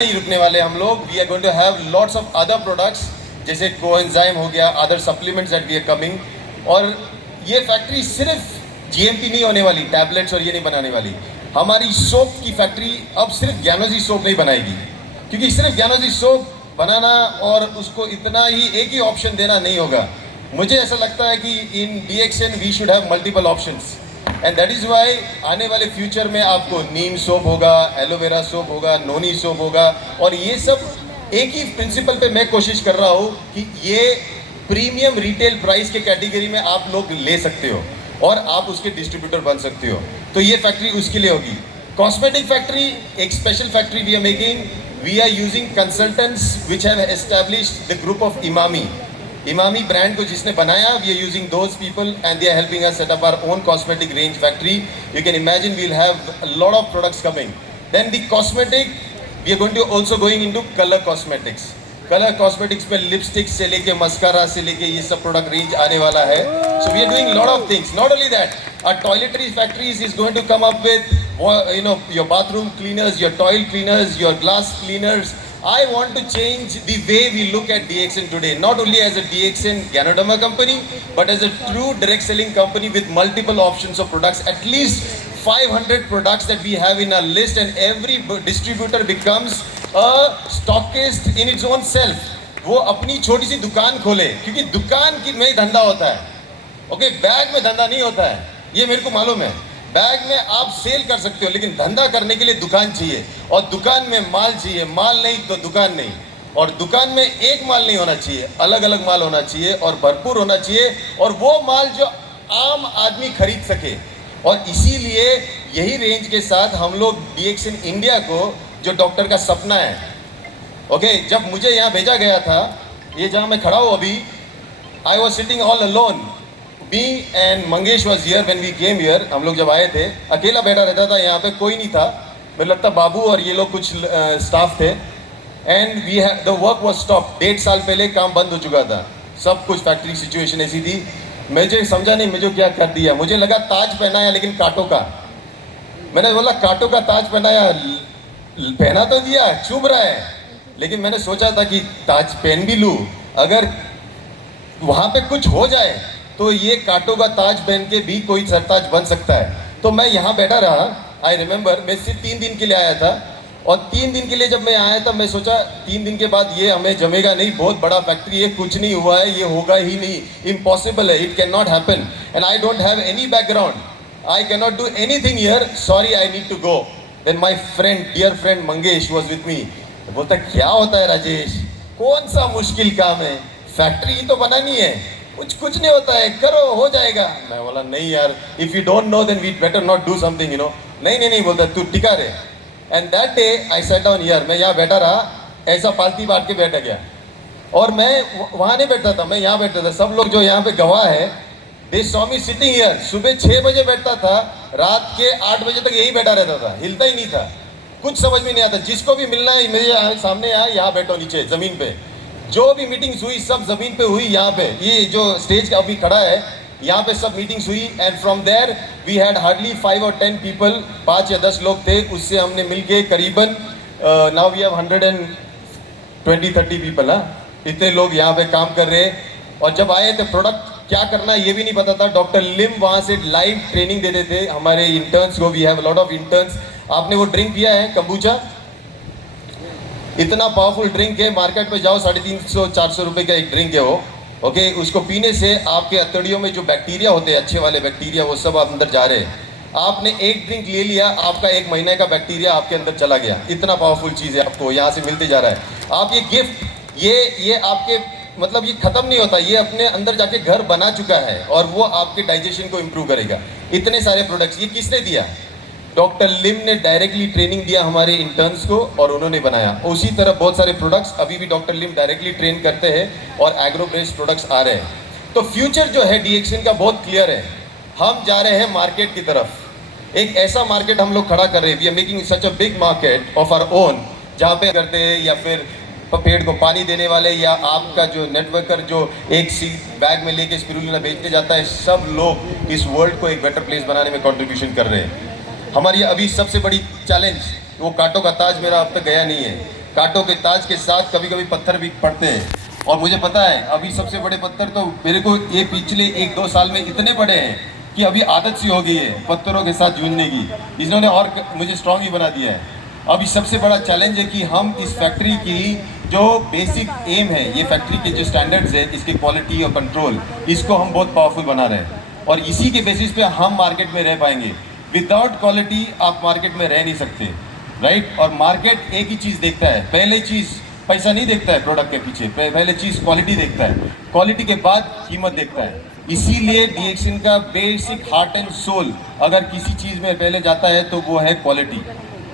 नहीं रुकने वाले हम लोग. We are going to have lots of other products जैसे कोएंजाइम हो गया, other supplements that we are coming. और ये फैक्ट्री सिर्फ जीएमपी नहीं होने वाली, टैबलेट्स और ये नहीं बनाने वाली. हमारी सोप की फैक्ट्री अब सिर्फ ज्ञानोजी सोप नहीं बनाएगी, क्योंकि सिर्फ ज्ञानोजी सोप बनाना और उसको इतना ही एक ही ऑप्शन देना नहीं होगा. मुझे ऐसा लगता है कि in DXN we should have multiple options, and that is why आने वाले फ्यूचर में आपको नीम सोप होगा, एलोवेरा सोप होगा, नोनी सोप होगा, और ये सब एक ही प्रिंसिपल पे मैं कोशिश कर रहा हूँ कि ये प्रीमियम रिटेल प्राइस के कैटेगरी में आप लोग ले सकते हो और आप उसके डिस्ट्रीब्यूटर बन सकते हो. तो ये फैक्ट्री उसके लिए होगी. कॉस्मेटिक फैक्ट्री एक special factory we are making. We are using consultants which have established the group of Emami brand को जिसने बनाया. We are using those people and they are helping us set up our own cosmetic range factory. You can imagine we will have a lot of products coming. Then the cosmetic we are going to also going into colour cosmetics. Colour cosmetics में lipstick से लेके mascara से लेके ये सब product range आने वाला है. So we are doing lot of things. Not only that, our toiletry factories is going to come up with your bathroom cleaners, your toilet cleaners, your glass cleaners. I want to change the way we look at DXN today, not only as a DXN Ganoderma company, but as a true direct selling company with multiple options of products. At least 500 products that we have in our list, and every distributor becomes a stockist in its own self. वो अपनी छोटी सी दुकान खोले, क्योंकि दुकान की में धंधा होता है. ओके, बैग में धंधा नहीं होता है, ये मेरे को मालूम है. बैग में आप सेल कर सकते हो, लेकिन धंधा करने के लिए दुकान चाहिए, और दुकान में माल चाहिए. माल नहीं तो दुकान नहीं, और दुकान में एक माल नहीं होना चाहिए, अलग अलग माल होना चाहिए और भरपूर होना चाहिए, और वो माल जो आम आदमी खरीद सके. और इसीलिए यही रेंज के साथ हम लोग DXN इंडिया को, जो डॉक्टर का सपना है, ओके, जब मुझे यहाँ भेजा गया था, ये जहाँ मैं खड़ा हूँ अभी, I was sitting all alone. Me and Mangesh was here when we came here. हम लोग जब आए थे, अकेला बैठा रहता था यहाँ पे, कोई नहीं था. मुझे लगता बाबू और ये लोग कुछ स्टाफ थे. And we have the work was stop. 1.5 साल पहले काम बंद हो चुका था. सब कुछ फैक्ट्री सिचुएशन ऐसी थी. मुझे समझा नहीं मुझे क्या कर दिया. मुझे लगा ताज पहनाया, लेकिन कांटों का. मैंने बोला कांटों का ताज पहनाया, पहना तो दिया, चुभ रहा है, लेकिन मैंने सोचा था कि ताज पहन भी लूँ, अगर वहाँ पे कुछ हो जाए तो ये कांटों का ताज पहन के भी कोई सरताज बन सकता है. तो मैं यहाँ बैठा रहा. आई रिमेंबर, मैं सिर्फ 3 दिन के लिए आया था, और 3 दिन के लिए जब मैं आया था, मैं सोचा 3 दिन के बाद ये हमें जमेगा नहीं, बहुत बड़ा फैक्ट्री है, कुछ नहीं हुआ है, ये होगा ही नहीं, इम्पॉसिबल है, it can not happen, and I don't have any background, I can not do anything here, sorry I need to go. Then my friend, dear friend Mangesh was with me. बोलता क्या होता है राजेश, कौन सा मुश्किल काम है, फैक्ट्री तो बनानी है, कुछ नहीं होता है, करो हो जाएगा. मैं बोला नहीं यार, if you don't know then we better not do something, नहीं बोलता तू टिका रहे. And that day I set down here. मैं यहाँ बैठा रहा, ऐसा पालती बांट के बैठ गया, और मैं वहाँ नहीं बैठता था, मैं यहाँ बैठता था. सब लोग जो यहाँ पे गवाह है, they saw me sitting here. सुबह 6 बजे बैठता था, रात के 8 बजे तक यही बैठा रहता था, हिलता ही नहीं था. कुछ समझ में नहीं आता. जिसको भी मिलना है मेरे सामने आए, यहाँ बैठो नीचे ज़मीन पे. जो भी मीटिंग्स हुई सब ज़मीन पे हुई. यहाँ पे ये जो स्टेज अभी खड़ा है, यहाँ पे सब मीटिंग्स हुई. And from there we had hardly 5 or 10 people, 5 या 10 लोग थे. उससे हमने मिलके करीबन नाउ वी हैव 120-130 पीपल. इतने लोग यहाँ पे काम कर रहे हैं. और जब आए थे, प्रोडक्ट क्या करना है ये भी नहीं पता था. डॉक्टर लिम वहाँ से लाइव ट्रेनिंग देते थे हमारे इंटर्न्स को. We have lot of interns. आपने वो ड्रिंक पिया है कंबूचा? इतना पावरफुल ड्रिंक है, मार्केट में जाओ 350-400 रुपये का एक ड्रिंक है वो. ओके, उसको पीने से आपके अतड़ियों में जो बैक्टीरिया होते हैं, अच्छे वाले बैक्टीरिया, वो सब आप अंदर जा रहे हैं. आपने एक ड्रिंक ले लिया, आपका 1 महीने का बैक्टीरिया आपके अंदर चला गया. इतना पावरफुल चीज़ है, आपको यहाँ से मिलते जा रहा है. आप ये गिफ्ट, ये आपके मतलब ये ख़त्म नहीं होता, ये अपने अंदर जाके घर बना चुका है, और वो आपके डाइजेशन को इम्प्रूव करेगा. इतने सारे प्रोडक्ट्स ये किसने दिया? डॉक्टर लिम ने डायरेक्टली ट्रेनिंग दिया हमारे इंटर्न्स को, और उन्होंने बनाया. उसी तरह बहुत सारे प्रोडक्ट्स अभी भी डॉक्टर लिम डायरेक्टली ट्रेन करते हैं, और एग्रो बेस्ड प्रोडक्ट्स आ रहे हैं. तो फ्यूचर जो है DXN का बहुत क्लियर है. हम जा रहे हैं मार्केट की तरफ. एक ऐसा मार्केट हम लोग खड़ा कर रहे हैं. We are making such a big market of our own, जहाँ पे करते हैं, या फिर पेड़ को पानी देने वाले, या आपका जो नेटवर्कर जो एक सीड बैग में लेके स्पिरुलिना बेचते जाता है, सब लोग इस वर्ल्ड को एक बेटर प्लेस बनाने में कंट्रीब्यूशन कर रहे हैं. हमारी अभी सबसे बड़ी चैलेंज, वो कांटों का ताज मेरा अब तक गया नहीं है. कांटों के ताज के साथ कभी कभी पत्थर भी पड़ते हैं, और मुझे पता है अभी सबसे बड़े पत्थर तो मेरे को ये पिछले 1-2 साल में इतने बड़े हैं कि अभी आदत सी हो गई है पत्थरों के साथ जूझने की। इन्होंने और मुझे स्ट्रांग ही बना दिया है। अभी सबसे बड़ा चैलेंज है कि हम इस फैक्ट्री की जो बेसिक एम है, ये फैक्ट्री के जो स्टैंडर्ड्स है, इसकी क्वालिटी और कंट्रोल, इसको हम बहुत पावरफुल बना रहे हैं, और इसी के बेसिस पे हम मार्केट में रह पाएंगे। विदाउट क्वालिटी आप मार्केट में रह नहीं सकते, राइट। और मार्केट एक ही चीज़ देखता है, पहले चीज़ पैसा नहीं देखता है प्रोडक्ट के पीछे, पहले चीज़ क्वालिटी देखता है, क्वालिटी के बाद कीमत देखता है। इसीलिए DXN का बेसिक हार्ट एंड सोल अगर किसी चीज़ में पहले जाता है तो वो है क्वालिटी,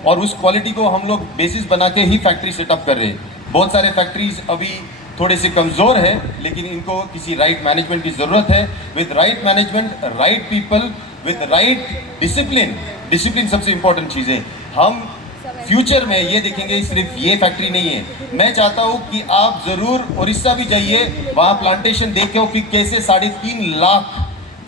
और उस क्वालिटी को हम लोग बेसिस बना के ही फैक्ट्री सेटअप कर रहे हैं। बहुत सारे फैक्ट्रीज अभी थोड़े से कमज़ोर है, लेकिन इनको किसी राइट मैनेजमेंट की ज़रूरत है। With right management, right people, with right discipline, discipline सबसे इंपॉर्टेंट चीज़ है। हम फ्यूचर में ये देखेंगे सिर्फ ये फैक्ट्री नहीं है, मैं चाहता हूँ कि आप ज़रूर उड़ीसा भी जाइए, वहाँ प्लांटेशन देखे कि कैसे 3.5 लाख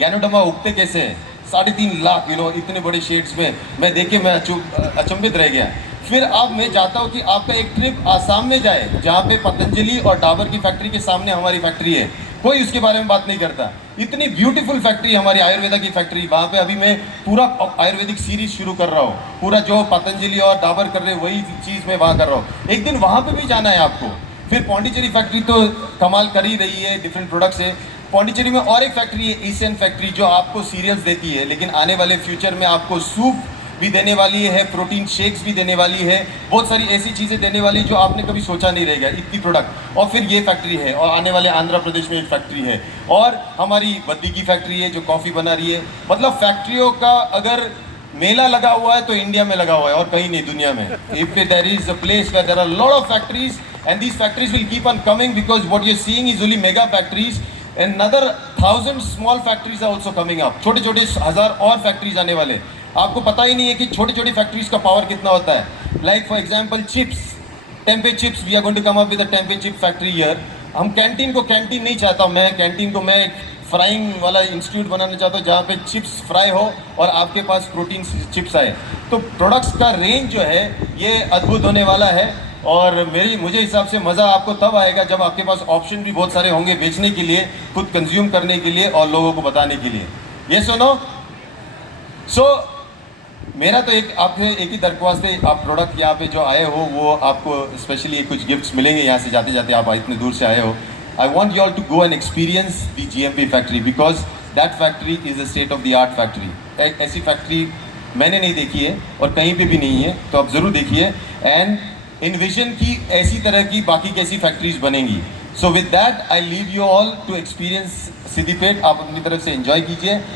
गैनोडर्मा उगते कैसे हैं। 3.5 लाख, इतने बड़े शेड्स में मैं देखे मैं अचंभित रह गया। फिर अब मैं चाहता हूँ कि आपका एक ट्रिप आसाम में जाए, जहाँ पे पतंजलि और डाबर की फैक्ट्री के सामने हमारी फैक्ट्री है, कोई उसके बारे में बात नहीं करता। इतनी ब्यूटीफुल फैक्ट्री हमारी आयुर्वेदा की फैक्ट्री, वहाँ पे अभी मैं पूरा आयुर्वेदिक सीरीज शुरू कर रहा हूँ, पूरा जो पतंजलि और डाबर कर रहे हैं वही चीज़ मैं वहाँ कर रहा हूँ। एक दिन वहाँ पे भी जाना है आपको। फिर पौंडीचेरी फैक्ट्री तो कमाल कर ही रही है, डिफरेंट प्रोडक्ट्स है। पौंडीचेरी में और एक फैक्ट्री है, एशियन फैक्ट्री, जो आपको सीरियल्स देती है, लेकिन आने वाले फ्यूचर में आपको सूप भी देने वाली है, प्रोटीन शेक्स भी देने वाली है, बहुत सारी ऐसी चीज़ें देने वाली जो आपने कभी सोचा नहीं रहेगा, इतनी प्रोडक्ट। और फिर ये फैक्ट्री है, और आने वाले आंध्र प्रदेश में एक फैक्ट्री है, और हमारी बद्दी की फैक्ट्री है जो कॉफ़ी बना रही है। मतलब फैक्ट्रियों का अगर मेला लगा हुआ है तो इंडिया में लगा हुआ है, और कहीं नहीं दुनिया में। If there is a place where there are lots of factories, and these factories will keep on coming, because what you are seeing is only mega factories, and another 1000 small factories are also coming up. छोटे छोटे 1000 और factories आने वाले। आपको पता ही नहीं है कि छोटी छोटी फैक्ट्रीज का पावर कितना होता है। Like for example chips, tempeh chips, we are going to come up with a tempeh chip factory here. हम कैंटीन को कैंटीन नहीं चाहता, मैं कैंटीन को मैं फ्राइंग वाला इंस्टीट्यूट बनाना चाहता हूँ, जहाँ पे चिप्स फ्राई हो और आपके पास प्रोटीन चिप्स आए। तो प्रोडक्ट्स का रेंज जो है ये अद्भुत होने वाला है, और मुझे हिसाब से मज़ा आपको तब आएगा जब आपके पास ऑप्शन भी बहुत सारे होंगे बेचने के लिए, खुद कंज्यूम करने के लिए और लोगों को बताने के लिए। ये सुनो। सो मेरा तो आपसे एक ही दरख्वास्त है, आप प्रोडक्ट यहाँ पे जो आए हो वो आपको स्पेशली कुछ गिफ्ट्स मिलेंगे यहाँ से जाते जाते, आप इतने दूर से आए हो। I want you all to go and experience the GMP factory, because that factory is a state of the art factory. ऐसी फैक्ट्री मैंने नहीं देखी है और कहीं पे भी नहीं है, तो आप ज़रूर देखिए एंड इन्विजन की ऐसी तरह की बाकी कैसी फैक्ट्रीज बनेंगी। So with that I leave you all to experience Siddipet. आप अपनी तरफ से एंजॉय कीजिए,